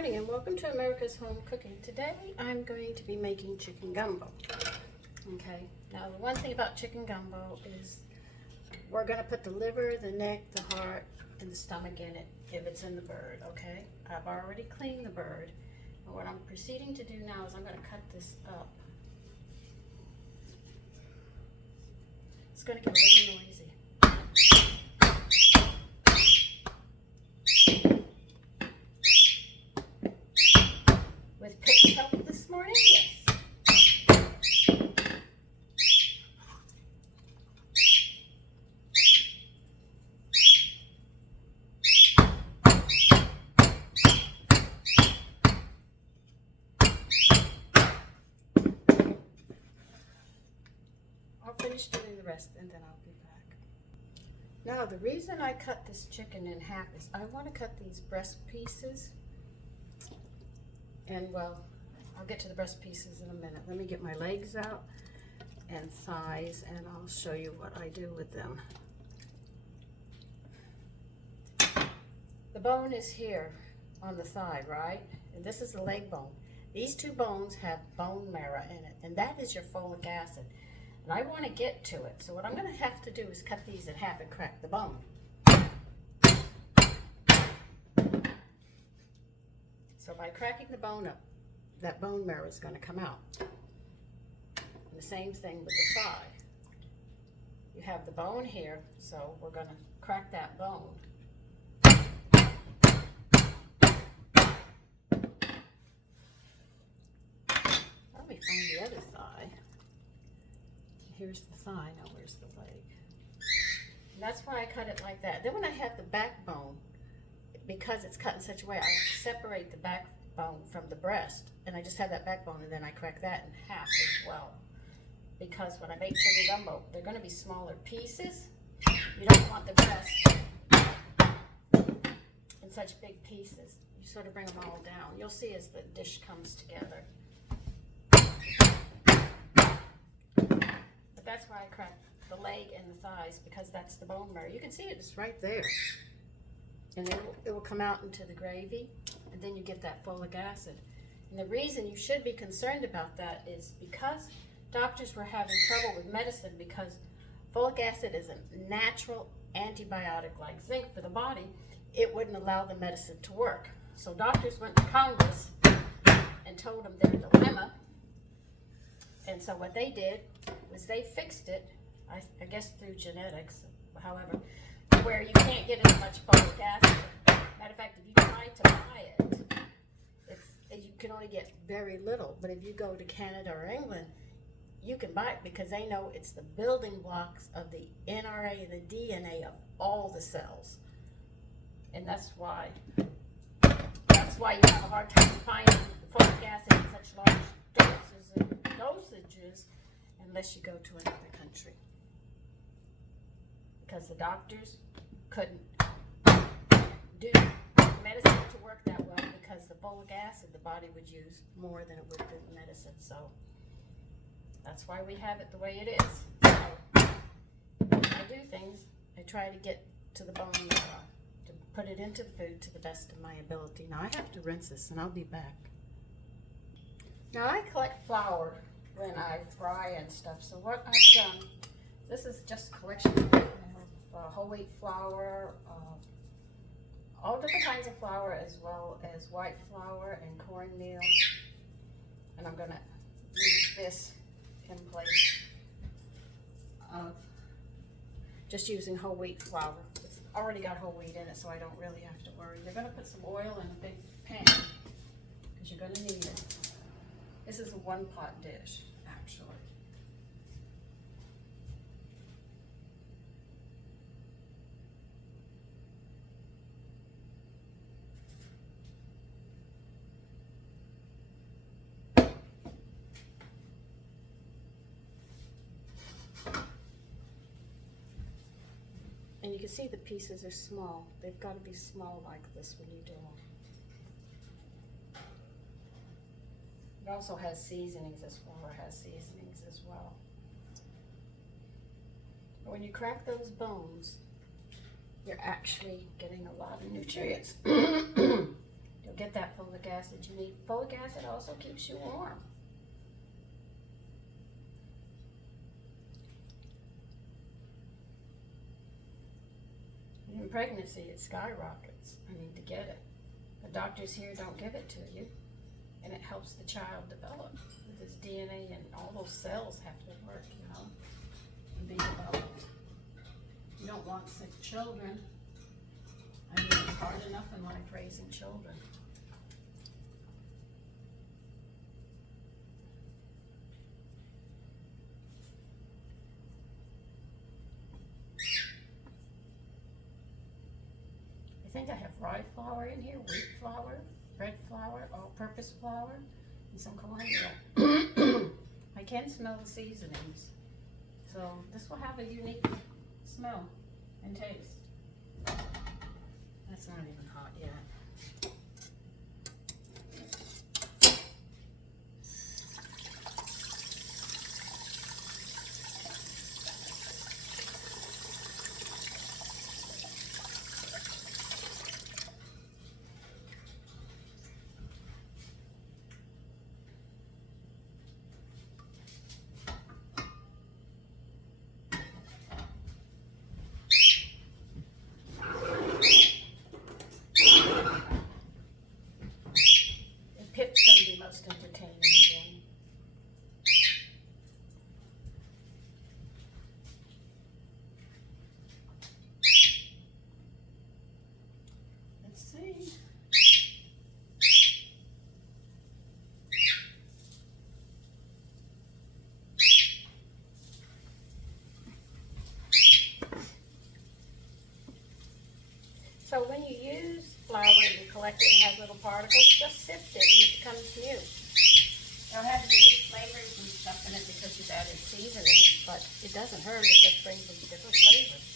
Morning and welcome to America's Home Cooking. Today I'm going to be making chicken gumbo. Okay, now the one thing about chicken gumbo is we're going to put the liver, the neck, the heart, and the stomach in it if it's in the bird, okay? I've already cleaned the bird. And what I'm proceeding to do now is I'm going to cut this up. It's going to get a little noisy. With Pip's help this morning, yes. I'll finish doing the rest and then I'll be back. Now the reason I cut this chicken in half is I want to cut these breast pieces. And well, I'll get to the breast pieces in a minute. Let me get my legs out and thighs and I'll show you what I do with them. The bone is here on the thigh, right? And this is the leg bone. These two bones have bone marrow in it, and that is your folic acid. And I want to get to it. So what I'm going to have to do is cut these in half and crack the bone. So by cracking the bone up, that bone marrow is going to come out. And the same thing with the thigh. You have the bone here, so we're going to crack that bone. Let me find the other thigh. Here's the thigh, now where's the leg? And that's why I cut it like that. Then when I have the backbone, because it's cut in such a way, I separate the backbone from the breast, and I just have that backbone, and then I crack that in half as well. Because when I make chicken gumbo, they're going to be smaller pieces. You don't want the breast in such big pieces. You sort of bring them all down. You'll see as the dish comes together. But that's why I crack the leg and the thighs, because that's the bone marrow. You can see it's right there. And it will come out into the gravy, and then you get that folic acid. And the reason you should be concerned about that is because doctors were having trouble with medicine, because folic acid is a natural antibiotic like zinc for the body. It wouldn't allow the medicine to work. So doctors went to Congress and told them their dilemma. And so what they did was they fixed it, I guess through genetics, however, where you can't get as much folic acid. Matter of fact, if you try to buy it, you can only get very little. But if you go to Canada or England, you can buy it because they know it's the building blocks of the NRA and the DNA of all the cells. And that's why you have a hard time finding folic acid in such large dosages unless you go to another country. Because the doctors couldn't do medicine to work that well, because the folic acid the body would use more than it would the medicine. So that's why we have it the way it is. So when I do things, I try to get to the bone marrow, to put it into the food to the best of my ability. Now I have to rinse this and I'll be back. Now I collect flour when I fry and stuff. So what I've done, this is just a collection of whole wheat flour, all different kinds of flour, as well as white flour and cornmeal. And I'm going to use this in place of just using whole wheat flour. It's already got whole wheat in it, so I don't really have to worry. You're going to put some oil in a big pan because you're going to need it. This is a one-pot dish, actually. And you can see the pieces are small. They've got to be small like this when you do them. It also has seasonings. This flour has seasonings as well. But when you crack those bones, you're actually getting a lot of nutrients. You'll You'll get that folic acid you need. Folic acid also keeps you warm. In pregnancy, it skyrockets. I need to get it. The doctors here don't give it to you, and it helps the child develop. With his DNA and all those cells have to work, you know, and be developed. You don't want sick children. I mean, it's hard enough in life raising children. I think I have rye flour in here, wheat flour, bread flour, all-purpose flour, and some cornmeal. I can smell the seasonings, so this will have a unique smell and taste. That's not even hot yet. Pip's going to be most entertaining again. Let's see. So when you use flour and you collect it and has little particles, just sift it and it becomes new. It'll have unique flavors and stuff in it because you've added seasonings, but it doesn't hurt, it just brings them different flavors.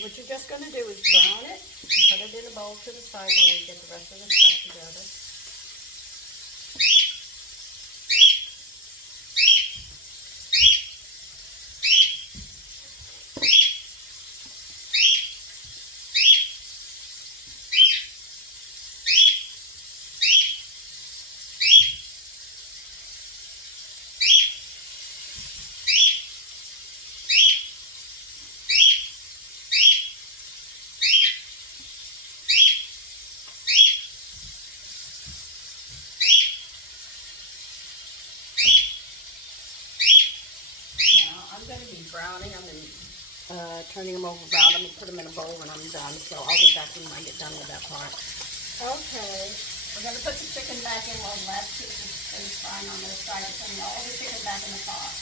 What you're just going to do is brown it and put it in a bowl to the side while we get the rest of the stuff together. I'm going to be browning. Turning them over brown. I'm going to put them in a bowl when I'm done. So I'll be back when I get done with that part. Okay. We're going to put the chicken back in while the last piece is frying on this side. Putting all the chicken back in the pot.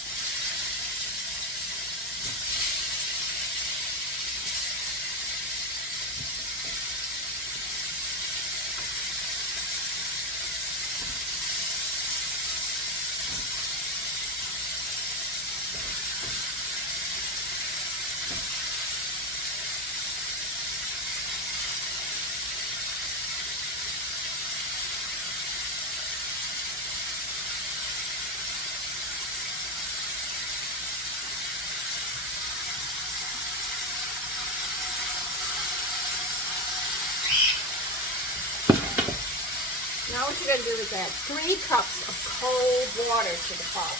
Now what you're going to do is add 3 cups of cold water to the pot.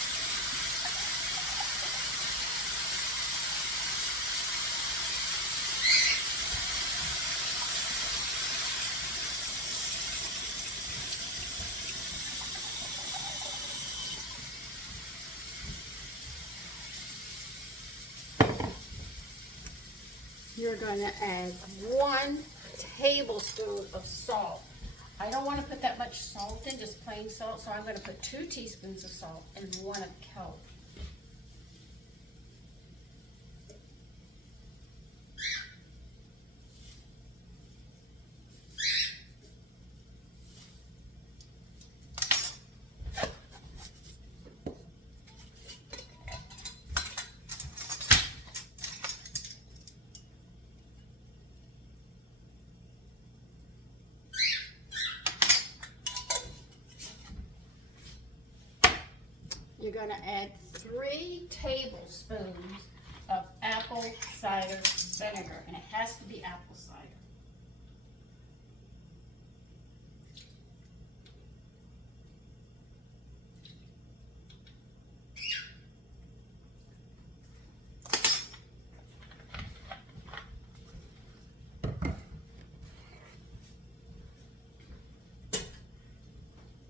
You're going to add 1 tablespoon of salt. I don't want to put that much salt in, just plain salt, so I'm going to put 2 teaspoons of salt and 1 of kelp. you're going to add 3 tablespoons of apple cider vinegar, and it has to be apple cider.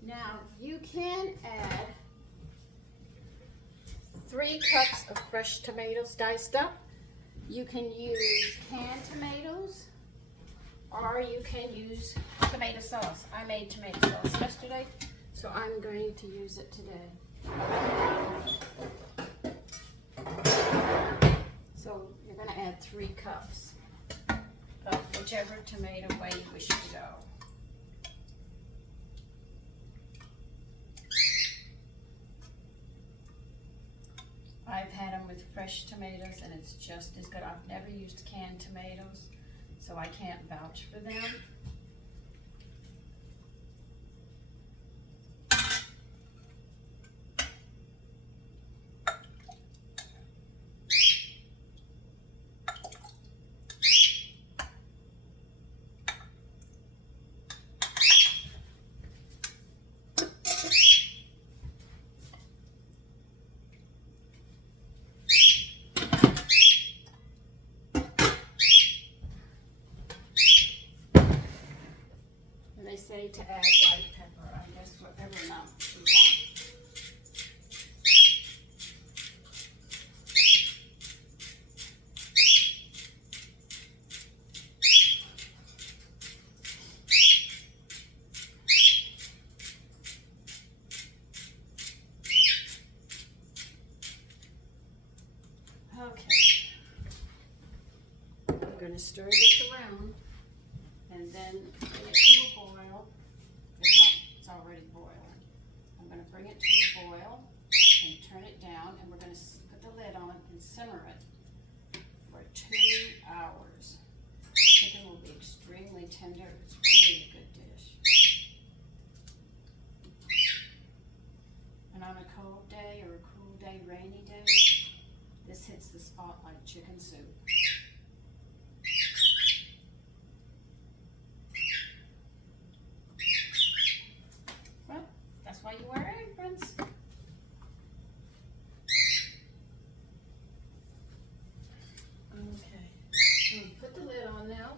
Now you can add 3 cups of fresh tomatoes diced up. You can use canned tomatoes, or you can use tomato sauce. I made tomato sauce yesterday, so I'm going to use it today. So you're going to add 3 cups of whichever tomato way you wish to go. I've had them with fresh tomatoes and it's just as good. I've never used canned tomatoes, so I can't vouch for them. They say to add white pepper, I guess whatever amount you want. Okay. I'm going to stir this around and then bring it to a boil. If not, it's already boiling. I'm going to bring it to a boil and turn it down, and we're going to put the lid on and simmer it for 2 hours. The chicken will be extremely tender. It's really a good dish. And on a cold day or a cool day, rainy day, this hits the spot like chicken soup. That's why you wear aprons. Okay. Put the lid on now.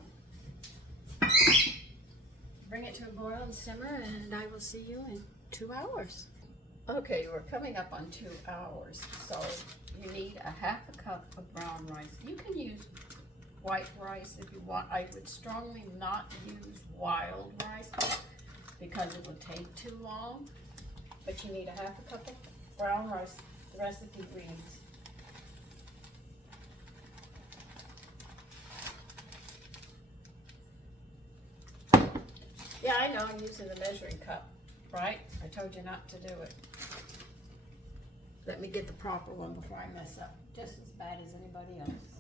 Bring it to a boil and simmer, and I will see you in 2 hours. Okay, we're coming up on 2 hours, so you need a 1/2 cup of brown rice. You can use white rice if you want. I would strongly not use wild rice because it would take too long. But you need a 1/2 cup of brown rice. The recipe reads, yeah, I know I'm using the measuring cup, right? I told you not to do it. Let me get the proper one before I mess up, just as bad as anybody else.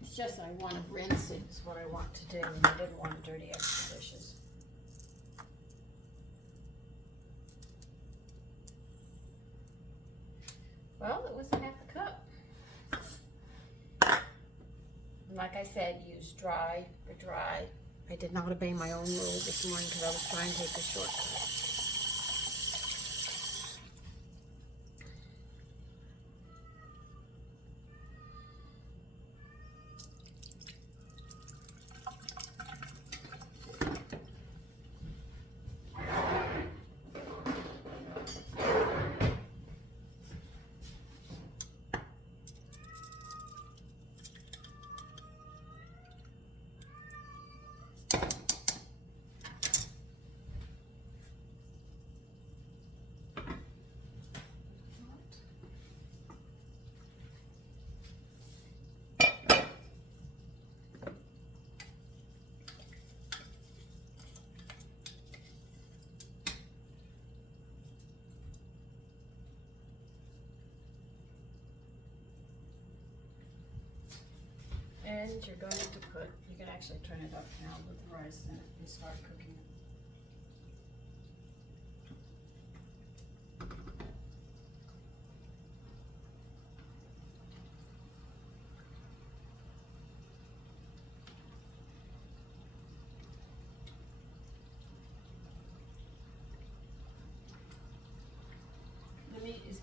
It's just I want to rinse it is what I want to do, and I didn't want to dirty up the dishes. Well, it was a 1/2 cup. And like I said, use dry for dry. I did not obey my own rule this morning because I was trying to take a shortcut. And you're going to put, you can actually turn it up now with the rice in it and start cooking it.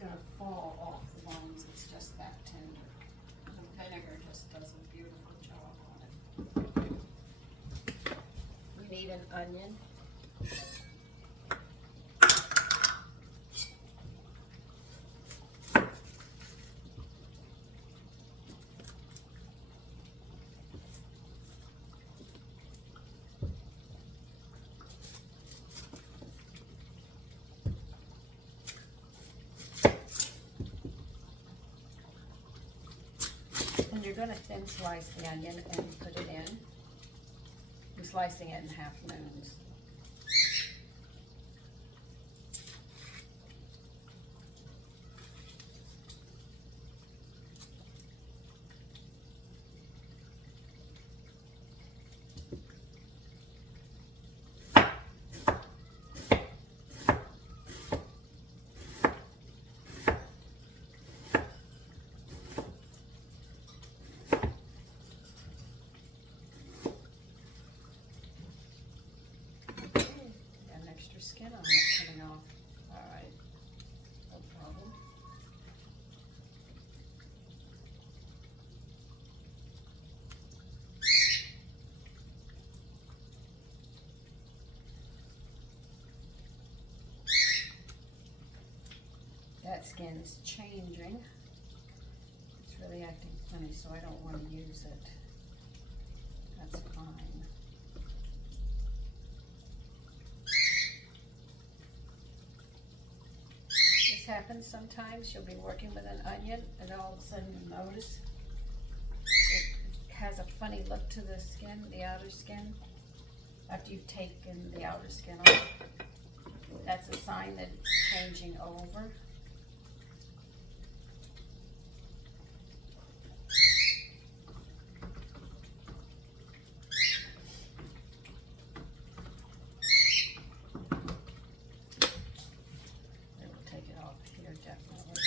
gonna fall off the bones. It's just that tender. The vinegar just does a beautiful job on it. We need an onion. And you're going to thin slice the onion and put it in. I'm slicing it in half moons. Skin on it coming off. All right, no problem. That skin is changing. It's really acting funny, so I don't want to use it. That's fine. Happens sometimes. You'll be working with an onion and all of a sudden you notice it has a funny look to the skin, the outer skin, after you've taken the outer skin off. That's a sign that it's changing over. Definitely.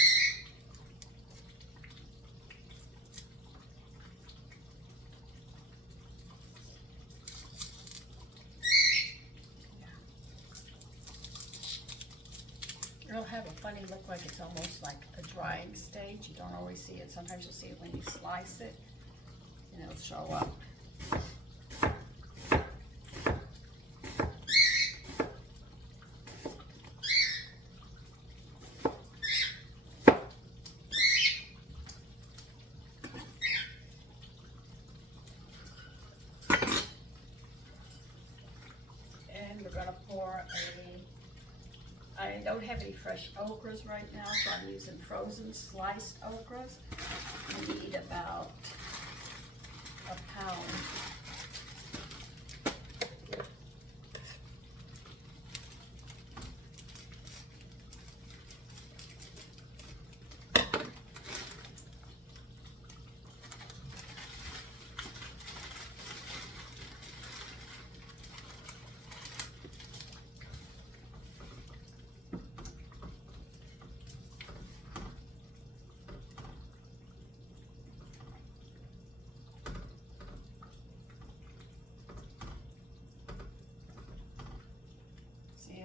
It'll have a funny look, like it's almost like a drying stage. You don't always see it. Sometimes you'll see it when you slice it, and it'll show up. We're going to pour I don't have any fresh okras right now, so I'm using frozen sliced okras. We need about a pound.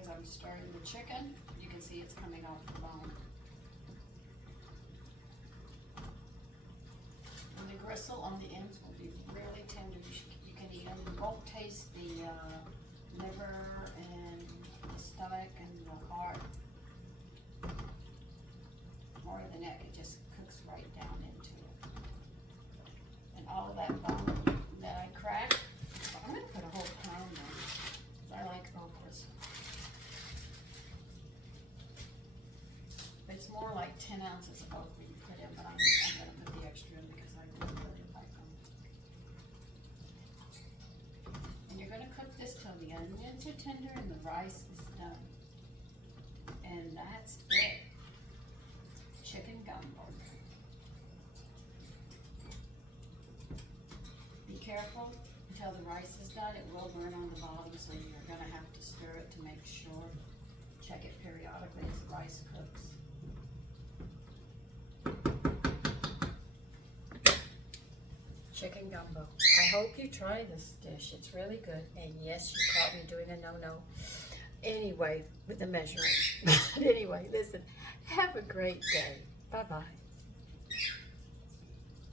As I'm stirring the chicken, you can see it's coming off the bone. And the gristle on the ends will be really tender. You can eat them. You won't taste the liver and the stomach and the heart or the neck. It just cooks right down into it. And all of that bone that I cracked, I'm going to put a whole pound in because I like okras. It's more like 10 ounces of okra you put in, but I'm going to put the extra in because I really, really like them. And you're going to cook this till the onions are tender and the rice is done. And that's it. Chicken gumbo. Be careful until the rice is done. It will burn on the bottom, so you're going to have to stir it to make sure. Check it periodically as the rice cooks. Chicken gumbo. I hope you try this dish. It's really good. And yes, you caught me doing a no-no. anyway with the measuring. But anyway, listen, have a great day. Bye-bye.